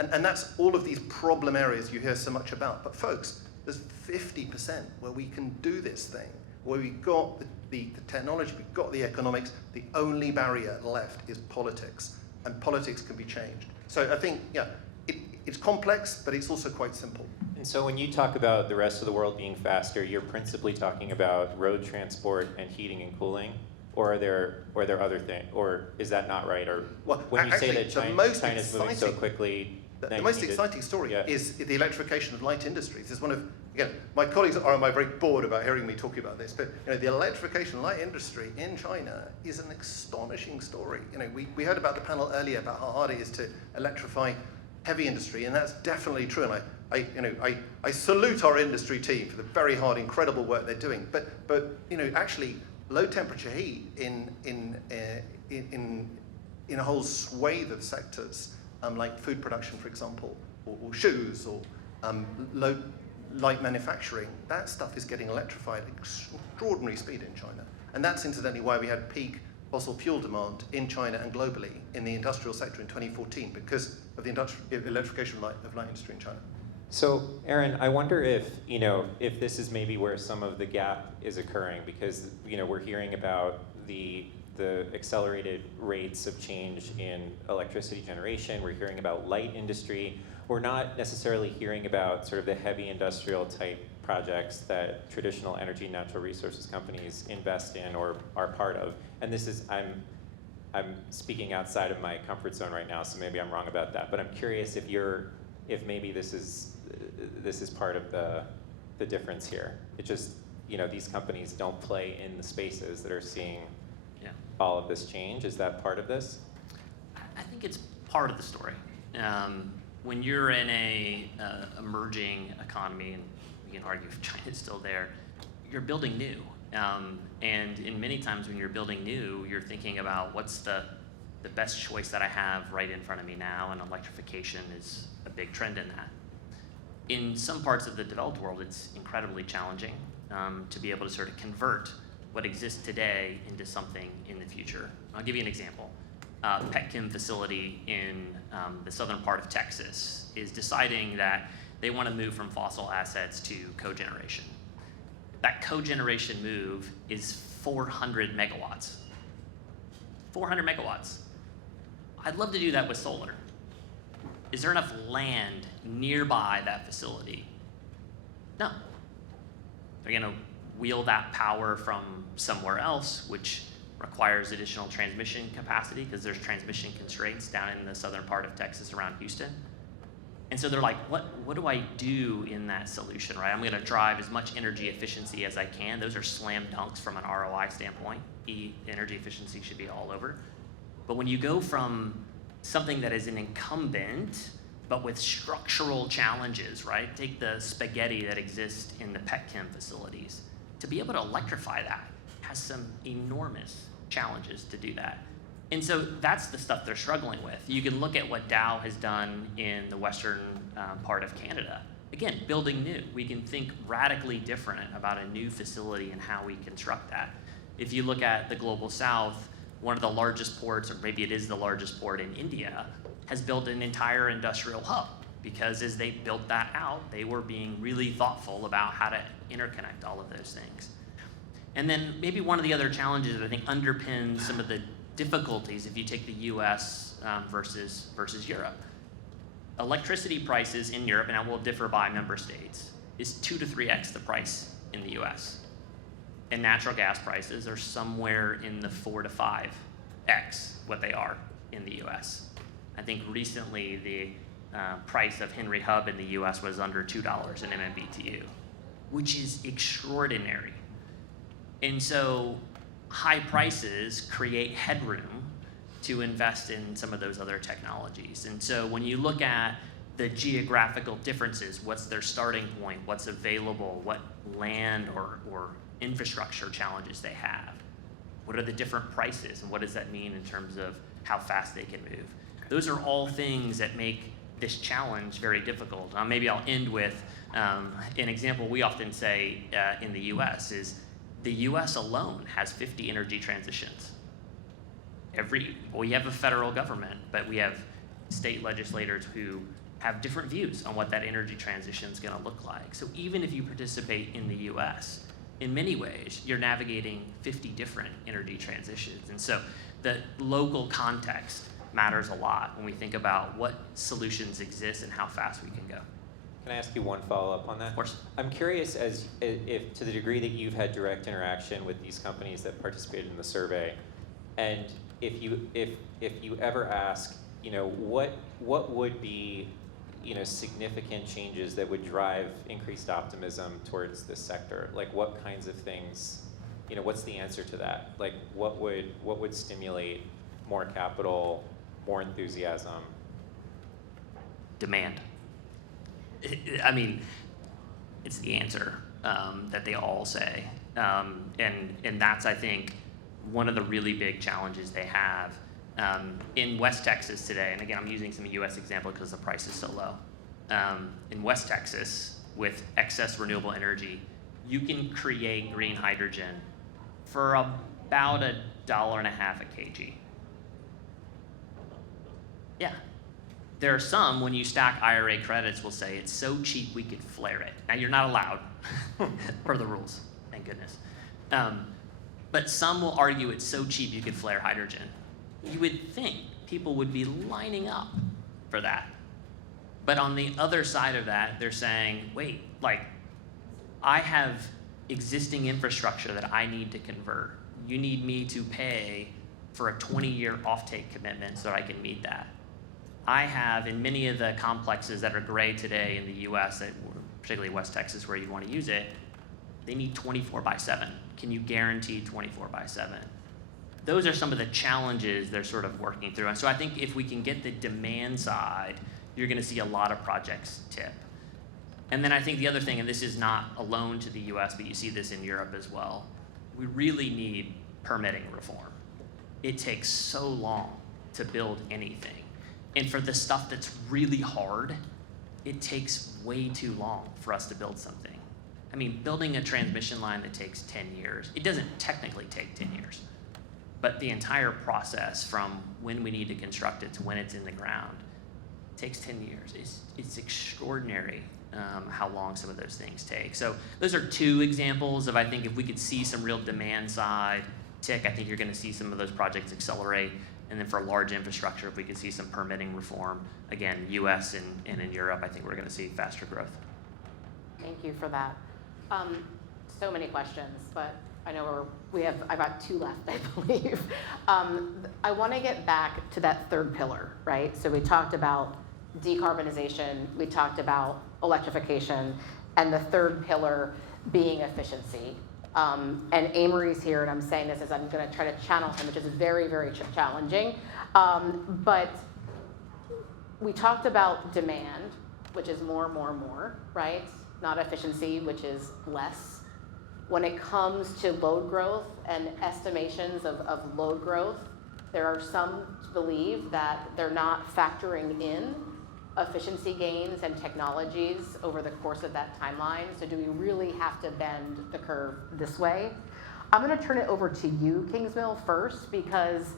and that's all of these problem areas you hear so much about. But folks, there's 50% where we can do this thing, where we've got the technology, we've got the economics. The only barrier left is politics, and politics can be changed. So I think, yeah, it's complex, but it's also quite simple. And so when you talk about the rest of the world being faster, you're principally talking about road transport and heating and cooling, or are there other things, or is that not right? Or well, when you actually, say that China's moving so quickly, The most exciting story Yeah. is the electrification of light industries. It's one of, again, my colleagues are very bored about hearing me talking about this, but the electrification of light industry in China is an astonishing story. We heard about the panel earlier about how hard it is to electrify heavy industry, and that's definitely true. And I salute our industry team for the very hard, incredible work they're doing. But actually, low temperature heat in a whole swathe of sectors, like food production, for example, or shoes, or low light manufacturing, that stuff is getting electrified at extraordinary speed in China. And that's incidentally why we had peak fossil fuel demand in China and globally in the industrial sector in 2014, because of the electrification of light industry in China. So, Aaron, I wonder if this is maybe where some of the gap is occurring, because we're hearing about the accelerated rates of change in electricity generation. We're hearing about light industry. We're not necessarily hearing about sort of the heavy industrial type projects that traditional energy natural resources companies invest in or are part of. And this is, I'm speaking outside of my comfort zone right now, so maybe I'm wrong about that. But I'm curious if maybe this is part of the difference here. It just, these companies don't play in the spaces that are seeing all of this change. Is that part of this? I think it's part of the story. When you're in a emerging economy, and we can argue if China's still there, you're building new. And in many times when you're building new, you're thinking about what's the best choice that I have right in front of me now, and electrification is a big trend in that. In some parts of the developed world, it's incredibly challenging to be able to sort of convert what exists today into something in the future. I'll give you an example. Petchem facility in the southern part of Texas is deciding that they want to move from fossil assets to cogeneration. That cogeneration move is 400 megawatts. 400 megawatts. I'd love to do that with solar. Is there enough land nearby that facility? No. They're going to wheel that power from somewhere else, which requires additional transmission capacity because there's transmission constraints down in the southern part of Texas around Houston. And so they're like, what do I do in that solution, right? I'm going to drive as much energy efficiency as I can. Those are slam dunks from an ROI standpoint. Energy efficiency should be all over. But when you go from something that is an incumbent, but with structural challenges, right? Take the spaghetti that exists in the petchem facilities. To be able to electrify that has some enormous challenges to do that. And so that's the stuff they're struggling with. You can look at what Dow has done in the western part of Canada. Again, building new. We can think radically different about a new facility and how we construct that. If you look at the global south, one of the largest ports, or maybe it is the largest port in India, has built an entire industrial hub, because as they built that out, they were being really thoughtful about how to interconnect all of those things. And then maybe one of the other challenges that I think underpins some of the difficulties if you take the US versus Europe. Electricity prices in Europe, and I will differ by member states, is 2 to 3x the price in the US. And natural gas prices are somewhere in the 4 to 5x what they are in the US. I think recently the price of Henry Hub in the US was under $2 an MMBTU, which is extraordinary. And so high prices create headroom to invest in some of those other technologies. And so when you look at the geographical differences, what's their starting point, what's available, what land or infrastructure challenges they have, what are the different prices, and what does that mean in terms of how fast they can move? Those are all things that make this challenge very difficult. Maybe I'll end with an example we often say in the US is the US alone has 50 energy transitions. We have a federal government, but we have state legislators who have different views on what that energy transition is going to look like. So even if you participate in the US, in many ways, you're navigating 50 different energy transitions. And so the local context matters a lot when we think about what solutions exist and how fast we can go. Can I ask you one follow-up on that? Of course. I'm curious if to the degree that you've had direct interaction with these companies that participated in the survey, and if you ever ask, what would be significant changes that would drive increased optimism towards this sector? Like what kinds of things, what's the answer to that? Like what would stimulate more capital, more enthusiasm? Demand. I mean, it's the answer that they all say. And that's, I think, one of the really big challenges they have. In West Texas today, and again, I'm using some US example because the price is so low. In West Texas, with excess renewable energy, you can create green hydrogen for about $1.50 a kg. Yeah. There are some, when you stack IRA credits, will say it's so cheap we could flare it. Now, you're not allowed, per the rules, thank goodness. But some will argue it's so cheap you could flare hydrogen. You would think people would be lining up for that. But on the other side of that, they're saying, wait, like, I have existing infrastructure that I need to convert. You need me to pay for a 20-year offtake commitment so that I can meet that. I have, in many of the complexes that are gray today in the US, particularly West Texas where you want to use it, they need 24/7. Can you guarantee 24/7? Those are some of the challenges they're sort of working through. And so I think if we can get the demand side, you're going to see a lot of projects tip. And then I think the other thing, and this is not alone to the US, but you see this in Europe as well, we really need permitting reform. It takes so long to build anything. And for the stuff that's really hard, it takes way too long for us to build something. I mean, building a transmission line that takes 10 years, it doesn't technically take 10 years. But the entire process from when we need to construct it to when it's in the ground takes 10 years. It's extraordinary how long some of those things take. So those are two examples of, I think, if we could see some real demand side tick, I think you're going to see some of those projects accelerate. And then for large infrastructure, if we could see some permitting reform, again, US and in Europe, I think we're going to see faster growth. Thank you for that. So many questions, but I know I've got 2 left, I believe. I want to get back to that third pillar, right? So we talked about decarbonization, we talked about electrification, and the third pillar being efficiency. And Amory's here, and I'm saying this as I'm going to try to channel him, which is very, very challenging. But we talked about demand, which is more, right? Not efficiency, which is less. When it comes to load growth and estimations of load growth, there are some to believe that they're not factoring in efficiency gains and technologies over the course of that timeline. So do we really have to bend the curve this way? I'm going to turn it over to you, Kingsmill, first, because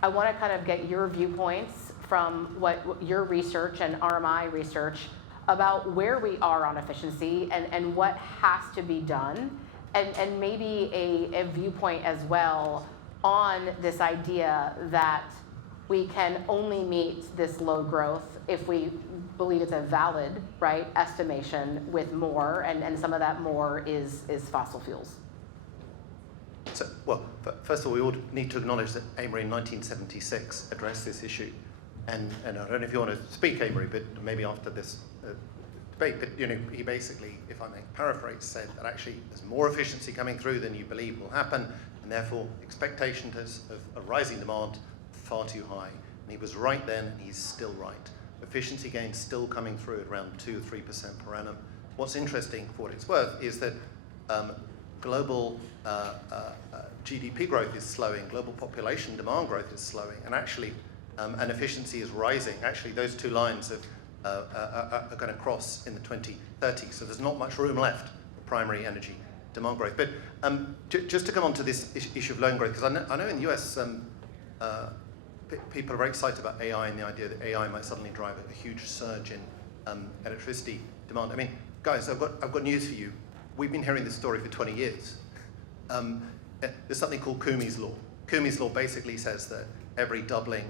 I want to kind of get your viewpoints from what your research and RMI research about where we are on efficiency and what has to be done, and maybe a viewpoint as well on this idea that we can only meet this load growth if we believe it's a valid, right, estimation with more, and some of that more is fossil fuels. So, well, first of all, we all need to acknowledge that Amory in 1976 addressed this issue. And I don't know if you want to speak, Amory, but maybe after this debate, but he basically, if I may paraphrase, said that actually there's more efficiency coming through than you believe will happen, and therefore expectations of a rising demand far too high. And he was right then, and he's still right. Efficiency gains still coming through at around 2 or 3% per annum. What's interesting, for what it's worth, is that global GDP growth is slowing, global population demand growth is slowing, and actually, and efficiency is rising. Actually, those two lines are going to cross in the 2030s, so there's not much room left for primary energy demand growth. But just to come on to this issue of load growth, because I know in the US, people are very excited about AI and the idea that AI might suddenly drive a huge surge in electricity demand. I mean, guys, I've got news for you. We've been hearing this story for 20 years. There's something called Kumi's law. Kumi's law basically says that every doubling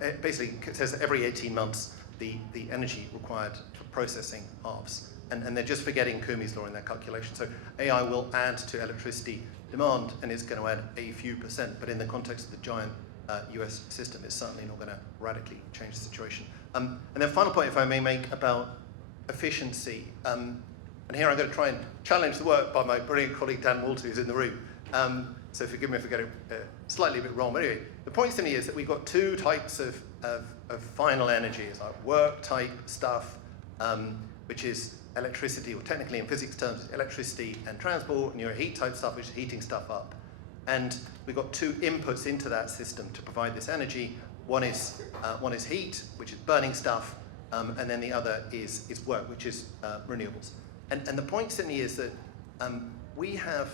it basically says that every 18 months the energy required for processing halves. And they're just forgetting Kumi's law in their calculation. So AI will add to electricity demand, and it's going to add a few percent, but in the context of the giant US system. It's certainly not going to radically change the situation. And then final point, if I may make, about efficiency. And here I'm going to try and challenge the work by my brilliant colleague Dan Walter, who's in the room. So forgive me if I get it slightly a bit wrong. But anyway, the point to me is that we've got two types of final energy. It's like work type stuff, which is electricity, or technically in physics terms, electricity and transport, and your heat type stuff, which is heating stuff up. And we've got two inputs into that system to provide this energy. One is heat, which is burning stuff, and then the other is work, which is renewables. And the point to me is that we have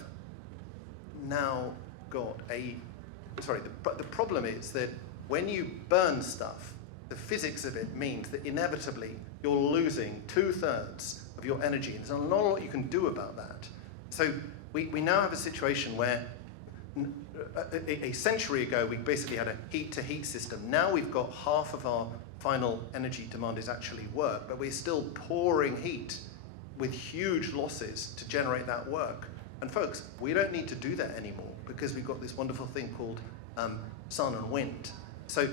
now got the problem is that when you burn stuff, the physics of it means that inevitably you're losing 2/3 of your energy, and there's not a lot you can do about that. So we now have a situation where a century ago we basically had a heat-to-heat system. Now we've got half of our final energy demand is actually work, but we're still pouring heat with huge losses to generate that work. And folks, we don't need to do that anymore because we've got this wonderful thing called sun and wind. So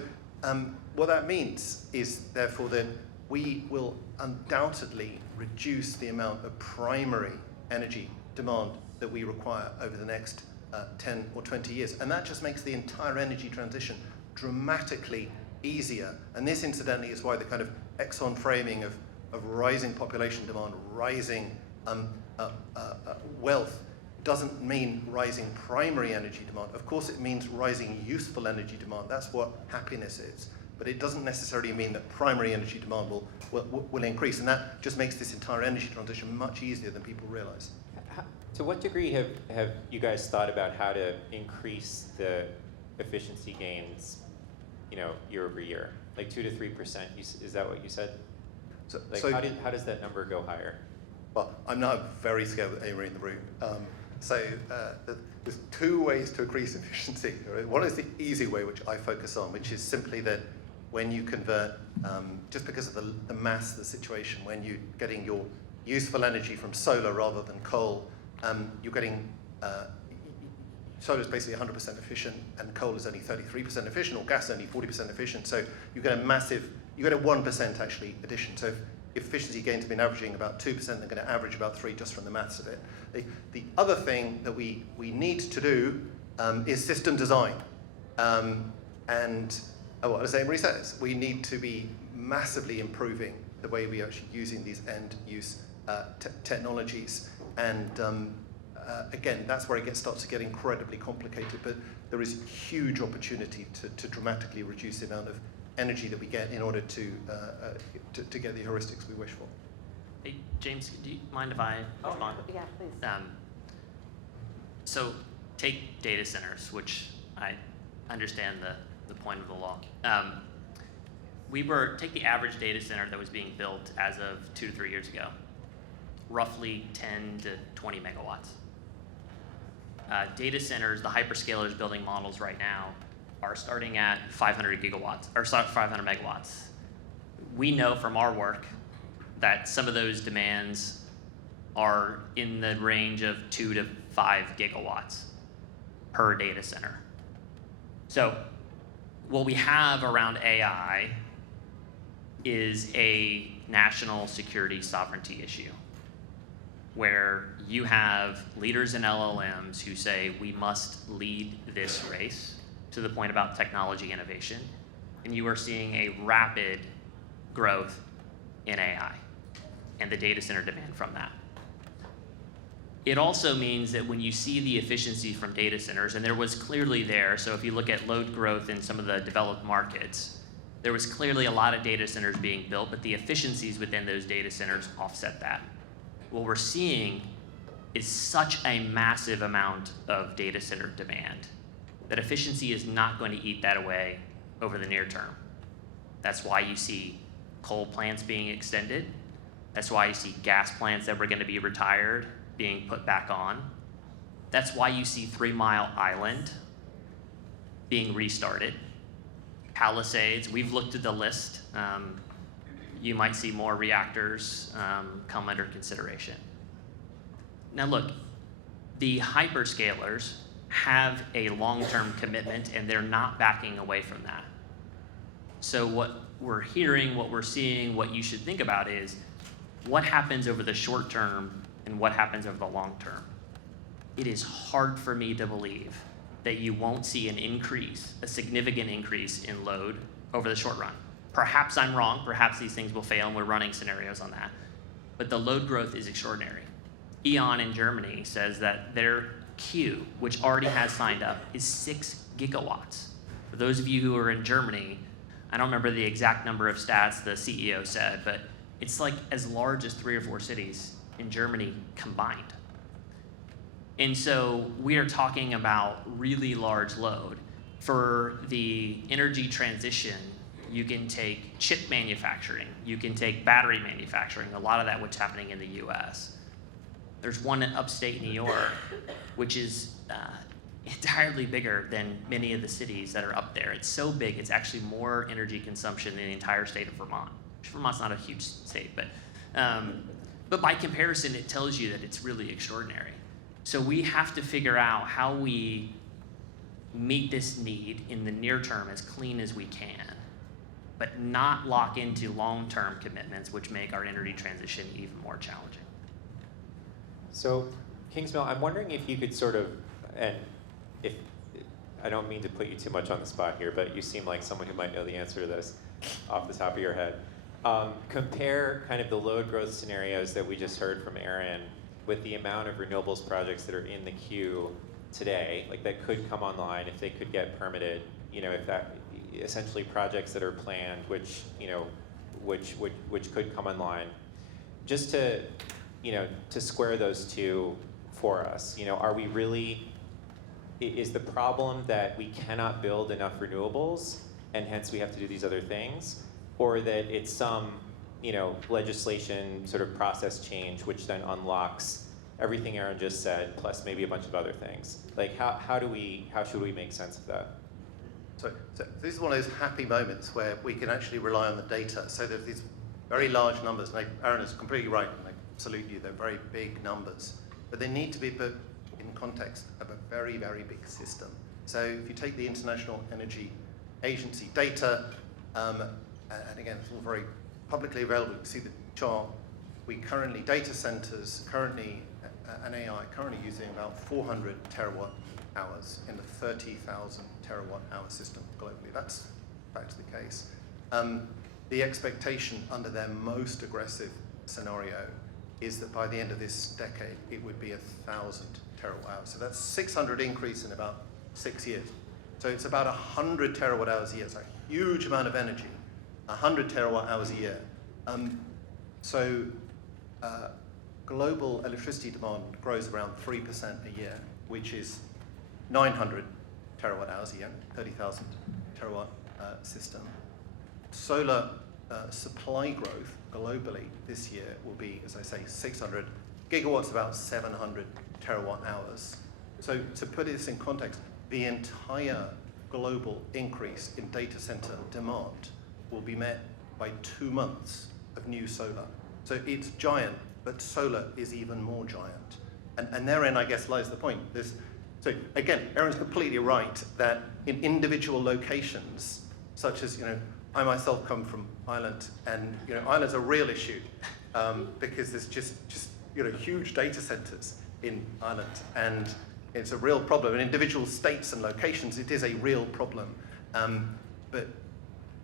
what that means is, therefore, that we will undoubtedly reduce the amount of primary energy demand that we require over the next 10 or 20 years. And that just makes the entire energy transition dramatically easier. And this, incidentally, is why the kind of Exxon framing of rising population demand, rising wealth, doesn't mean rising primary energy demand. Of course, it means rising useful energy demand. That's what happiness is. But it doesn't necessarily mean that primary energy demand will increase. And that just makes this entire energy transition much easier than people realize. To what degree have you guys thought about how to increase the efficiency gains, year over year? Like 2 to 3%, is that what you said? So how does that number go higher? Well, I'm now very scared with Amy in the room. There's two ways to increase efficiency. One is the easy way, which I focus on, which is simply that when you convert, just because of the mass of the situation, when you're getting your useful energy from solar rather than coal, you're getting, solar is basically 100% efficient, and coal is only 33% efficient, or gas is only 40% efficient. So you get a 1% actually addition. So if efficiency gains have been averaging about 2%, they're going to average about 3% just from the maths of it. The other thing that we need to do is system design. As Amory says, we need to be massively improving the way we are actually using these end-use technologies. And again, that's where it starts to get incredibly complicated, but there is huge opportunity to dramatically reduce the amount of energy that we get in order to get the heuristics we wish for. Hey, James, do you mind if I respond? Yeah, please. So take data centers, which I understand the point of the law. Take the average data center that was being built as of 2 to 3 years ago, roughly 10 to 20 megawatts. Data centers, the hyperscalers building models right now, are starting at 500 gigawatts, or 500 megawatts. We know from our work that some of those demands are in the range of 2 to 5 gigawatts per data center. So what we have around AI is a national security sovereignty issue, where you have leaders in LLMs who say we must lead this race to the point about technology innovation, and you are seeing a rapid growth in AI and the data center demand from that. It also means that when you see the efficiency from data centers, and there was clearly there, so if you look at load growth in some of the developed markets, there was clearly a lot of data centers being built, but the efficiencies within those data centers offset that. What we're seeing is such a massive amount of data center demand that efficiency is not going to eat that away over the near term. That's why you see coal plants being extended. That's why you see gas plants that were going to be retired being put back on. That's why you see 3 Mile Island being restarted. Palisades, we've looked at the list. You might see more reactors come under consideration. Now look, the hyperscalers have a long-term commitment and they're not backing away from that. So what we're hearing, what we're seeing, what you should think about is what happens over the short term and what happens over the long term. It is hard for me to believe that you won't see an increase, a significant increase in load over the short run. Perhaps I'm wrong, perhaps these things will fail and we're running scenarios on that. But the load growth is extraordinary. E.ON in Germany says that their queue, which already has signed up, is 6 gigawatts. For those of you who are in Germany, I don't remember the exact number of stats the CEO said, but it's like as large as 3 or 4 cities in Germany combined. And so we are talking about really large load. For the energy transition, you can take chip manufacturing, you can take battery manufacturing, a lot of that what's happening in the US. There's one in upstate New York, which is entirely bigger than many of the cities that are up there. It's so big, it's actually more energy consumption than the entire state of Vermont. Vermont's not a huge state, but by comparison, it tells you that it's really extraordinary. So we have to figure out how we meet this need in the near term as clean as we can, but not lock into long-term commitments which make our energy transition even more challenging. So, Kingsmill, I'm wondering if you could sort of, and if I don't mean to put you too much on the spot here, but you seem like someone who might know the answer to this off the top of your head. Compare kind of the load growth scenarios that we just heard from Aaron with the amount of renewables projects that are in the queue today, like that could come online if they could get permitted, you know, if that, essentially projects that are planned, which, you know, which could come online. Just to, you know, to square those two for us, you know, are we really, is the problem that we cannot build enough renewables and hence we have to do these other things, or that it's some, you know, legislation sort of process change which then unlocks everything Aaron just said plus maybe a bunch of other things? Like how should we make sense of that? So this is one of those happy moments where we can actually rely on the data. So that these very large numbers, and Aaron is completely right, and I salute you, they're very big numbers, but they need to be put in context of a very, very big system. So if you take the International Energy Agency data, and again, it's all very publicly available, you can see the chart. We currently, data centers currently, and AI currently using about 400 terawatt hours in the 30,000 terawatt hour system globally. That's in fact the case. The expectation under their most aggressive scenario is that by the end of this decade, it would be 1,000 terawatt hours. So that's 600 increase in about 6 years. So it's about 100 terawatt hours a year. It's a huge amount of energy, 100 terawatt hours a year. Global electricity demand grows around 3% a year, which is 900 terawatt hours a year, 30,000 terawatt system. Solar supply growth globally this year will be, as I say, 600 gigawatts, about 700 terawatt hours. So to put this in context, the entire global increase in data center demand will be met by 2 months of new solar. So it's giant, but solar is even more giant. And therein, I guess, lies the point. So again, Aaron's completely right that in individual locations, such as, you know, I myself come from Ireland, and, you know, Ireland's a real issue because there's just you know, huge data centers in Ireland, and it's a real problem. In individual states and locations, it is a real problem. But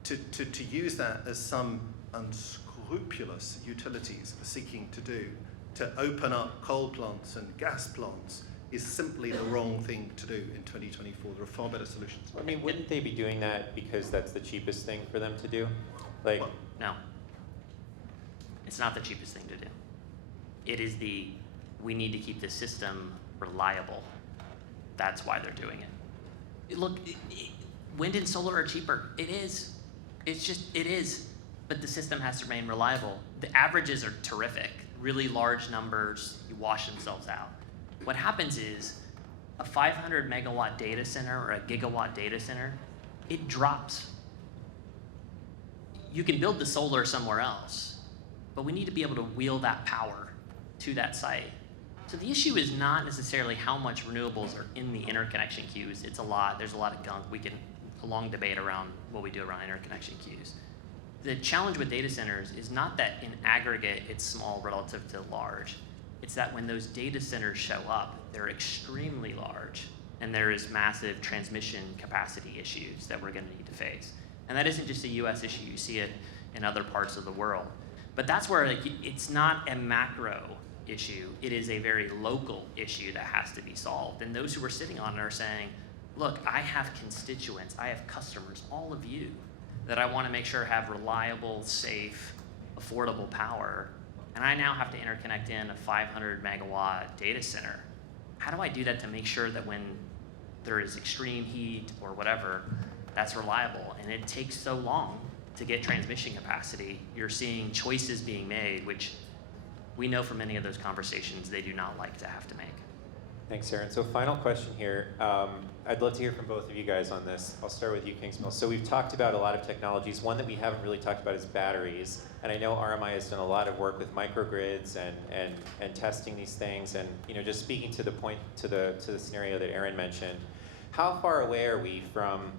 to use that as some unscrupulous utilities are seeking to do, to open up coal plants and gas plants, is simply the wrong thing to do in 2024. There are far better solutions. I mean, wouldn't they be doing that because that's the cheapest thing for them to do? Like, Well, no. It's not the cheapest thing to do. It is we need to keep the system reliable. That's why they're doing it. Look, wind and solar are cheaper. It is. It is. But the system has to remain reliable. The averages are terrific. Really large numbers, you wash themselves out. What happens is a 500 megawatt data center or a gigawatt data center, it drops. You can build the solar somewhere else, but we need to be able to wheel that power to that site. So the issue is not necessarily how much renewables are in the interconnection queues. It's a lot. There's a lot of gunk. We can a long debate around what we do around interconnection queues. The challenge with data centers is not that in aggregate it's small relative to large. It's that when those data centers show up, they're extremely large, and there is massive transmission capacity issues that we're going to need to face. And that isn't just a US issue. You see it in other parts of the world. But that's where it's not a macro issue. It is a very local issue that has to be solved. And those who are sitting on it are saying, look, I have constituents, I have customers, all of you, that I want to make sure have reliable, safe, affordable power. And I now have to interconnect in a 500 megawatt data center. How do I do that to make sure that when there is extreme heat or whatever, that's reliable? And it takes so long to get transmission capacity. You're seeing choices being made, which we know from many of those conversations they do not like to have to make. Thanks, Aaron. So final question here. I'd love to hear from both of you guys on this. I'll start with you, Kingsmill. So we've talked about a lot of technologies. One that we haven't really talked about is batteries. And I know RMI has done a lot of work with microgrids and testing these things. And just speaking to the point, to the scenario that Aaron mentioned, how far away are we from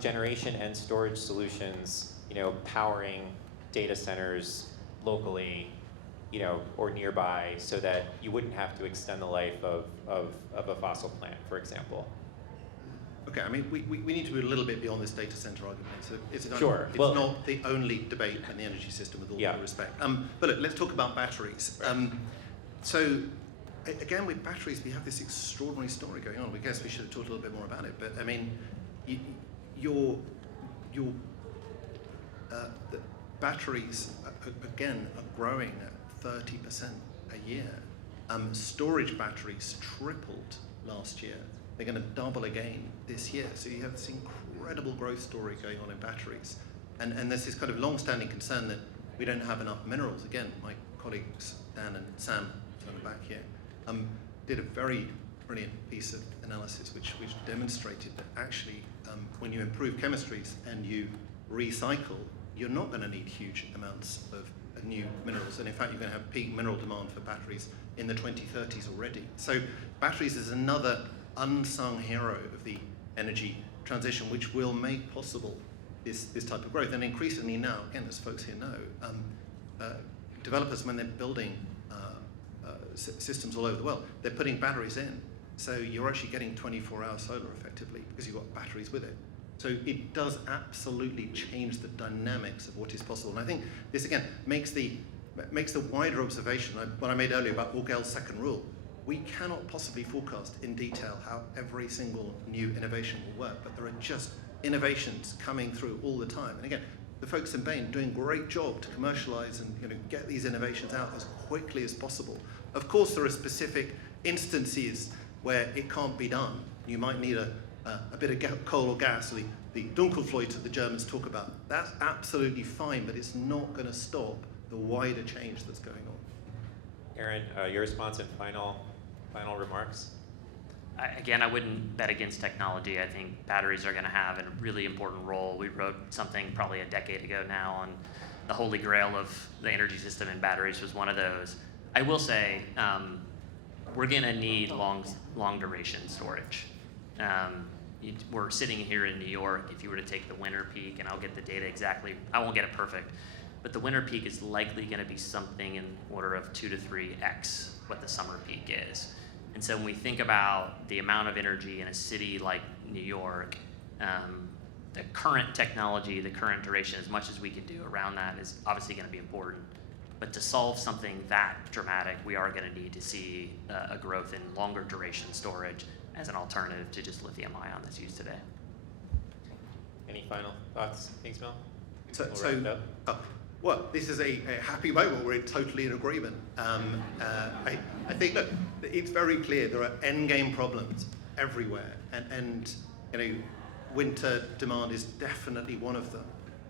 generation and storage solutions, powering data centers locally, or nearby, so that you wouldn't have to extend the life of a fossil plant, for example? Okay, I mean, we need to be a little bit beyond this data center argument. So it's Sure. It's Well, not the only debate in the energy system, with all due respect. But look, let's talk about batteries. Right. So again, with batteries, we have this extraordinary story going on. We guess we should have talked a little bit more about it. But I mean, the batteries again are growing at 30% a year. Storage batteries tripled last year. They're going to double again this year. So you have this incredible growth story going on in batteries. And there's this kind of long-standing concern that we don't have enough minerals. Again, my colleagues Dan and Sam on the back here did a very brilliant piece of analysis which demonstrated that actually when you improve chemistries and you recycle, you're not going to need huge amounts of new minerals. And in fact, you're going to have peak mineral demand for batteries in the 2030s already. So batteries is another unsung hero of the energy transition, which will make possible this type of growth. And increasingly now, again, as folks here know, developers, when they're building systems all over the world, they're putting batteries in. So you're actually getting 24-hour solar effectively because you've got batteries with it. So it does absolutely change the dynamics of what is possible. And I think this, again, makes the wider observation, what I made earlier about Orgel's second rule. We cannot possibly forecast in detail how every single new innovation will work, but there are just innovations coming through all the time. And again, the folks in Bain doing a great job to commercialize and get these innovations out as quickly as possible. Of course, there are specific instances where it can't be done. You might need a bit of coal or gas, or the Dunkelflaute that the Germans talk about. That's absolutely fine, but it's not going to stop the wider change that's going on. Aaron, your response and final remarks? Again, I wouldn't bet against technology. I think batteries are going to have a really important role. We wrote something probably a decade ago now on the holy grail of the energy system, and batteries was one of those. I will say we're going to need long duration storage. We're sitting here in New York. If you were to take the winter peak, and I'll get the data exactly, I won't get it perfect, but the winter peak is likely going to be something in order of 2 to 3x what the summer peak is. And so when we think about the amount of energy in a city like New York, the current technology, the current duration, as much as we can do around that is obviously going to be important. But to solve something that dramatic, we are going to need to see a growth in longer duration storage as an alternative to just lithium-ion that's used today. Any final thoughts, Kingsmill? Well, this is a happy moment. We're totally in agreement. I think, look, it's very clear there are endgame problems everywhere, and winter demand is definitely one of them.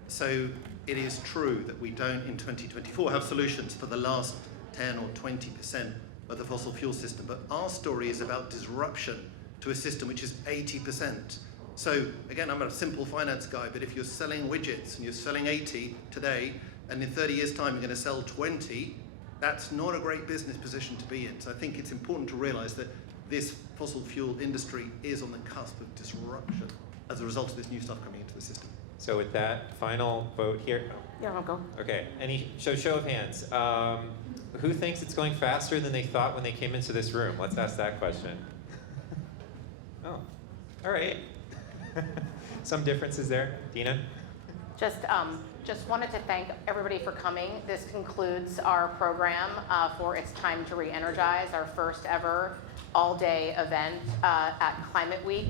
So it is true that we don't, in 2024, have solutions for the last 10 or 20% of the fossil fuel system. But our story is about disruption to a system which is 80%. So again, I'm a simple finance guy, but if you're selling widgets and you're selling 80 today, and in 30 years' time you're going to sell 20, That's not a great business position to be in. So I think it's important to realize that this fossil fuel industry is on the cusp of disruption as a result of this new stuff coming into the system. So with that final vote here, Yeah, I'll go. okay, show of hands. Who thinks it's going faster than they thought when they came into this room? Let's ask that question. Oh, all right. Some differences there. Dina? Just wanted to thank everybody for coming. This concludes our program for It's Time to Re-Energize, our first ever all-day event at Climate Week.